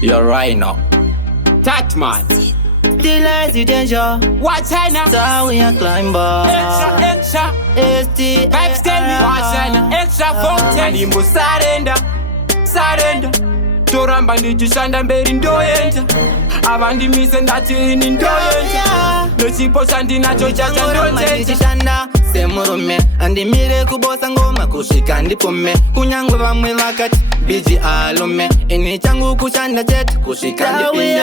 You're right now. That man. Still as you danger. What's China? So we a climber. Extra. ST. Vibes tell me what's China? Extra fountain. Nimbo surrender. Toramba ndijishanda mberi ndoyenda. Abandi mise ndati ini ndoyenda. Nochipo shandi nacho chacha ndonjenda. Semurume andimire kubosa ngoma kushika ndipume kunyangwe bamwe bakati biji alume ini changu kushanda jet kushika ndipinde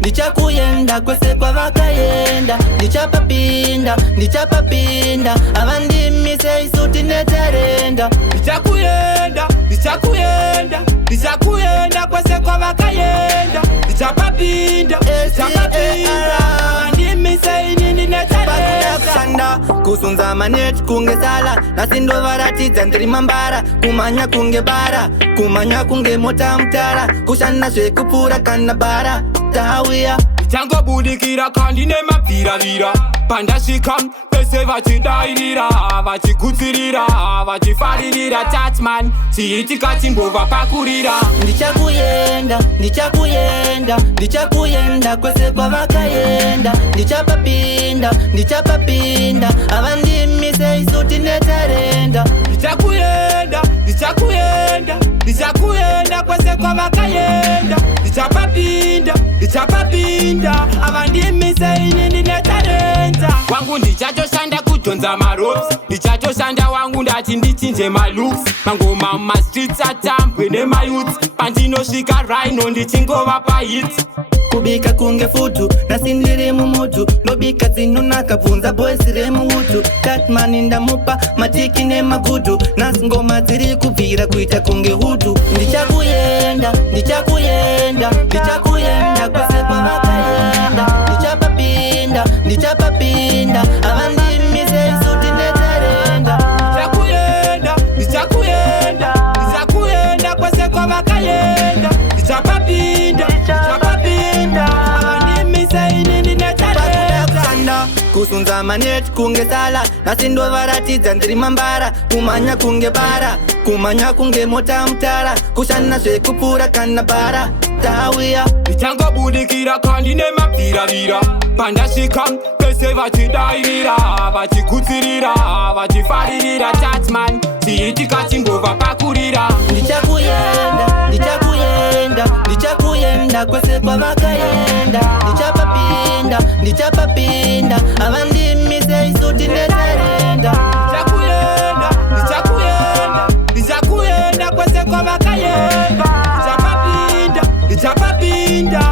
ndichakuyenda kwese kwa vakayenda ndichapapinda abandi mise isuti netarenda ndichakuyenda kwese kwa vakayenda ndichapapinda abandi mise inini netarenda kusunza manet kunge sala nasindo varatidza ndiri mambara kumanya kunge bara kumanya kunge mota mutara kushana zvekupfuura kana bara tawiya ndichangobudikira kandi nemabviravira pandasvika pese vachidairira vachikutsirira vachifaririra tatman chiitika chimbova pakurira ndichakuyenda kwese kwavakayenda ndichapapinda avandimise isuti netarenda ndichakuyenda kwese kwavakayenda ndichapapinda avandimise inini netarenda wangu ndichatoshanda kudhonza maropes ndichatoshanda wangu ndati ndichinje malooks mangoma mumastreets atambwe nemayouth pandinosvika rhino ndichingova pahit kubika kunge futu nasindiri mumutu nobika dzinonaka bvunza boys remuhutu tatmani ndamupa matiki nemagutu nasingoma dziri kubvira kuita kunge hutu ndichakuyenda kwese kwavakayenda ndichapapinda avandimise isuti netarenda ndichakuyenda kwese kwavakayenda ndichapapinda kusunza manet kunge sala nasindo varatidza ndiri mambara kumanya kunge bara kumanya kunge mota mutara kushana zvekupfuura kana bara tawiya ndichangobudikira kandi nemabviravira pandasvika pese vachidairira vachikutsirira vachifaririra tatman chiitika chimbova pakurira ndichakuyenda kwese kwavakayenda ndichapapinda avandimise isuti netarenda ndichakuyenda kwese kwavakayenda ndichapapinda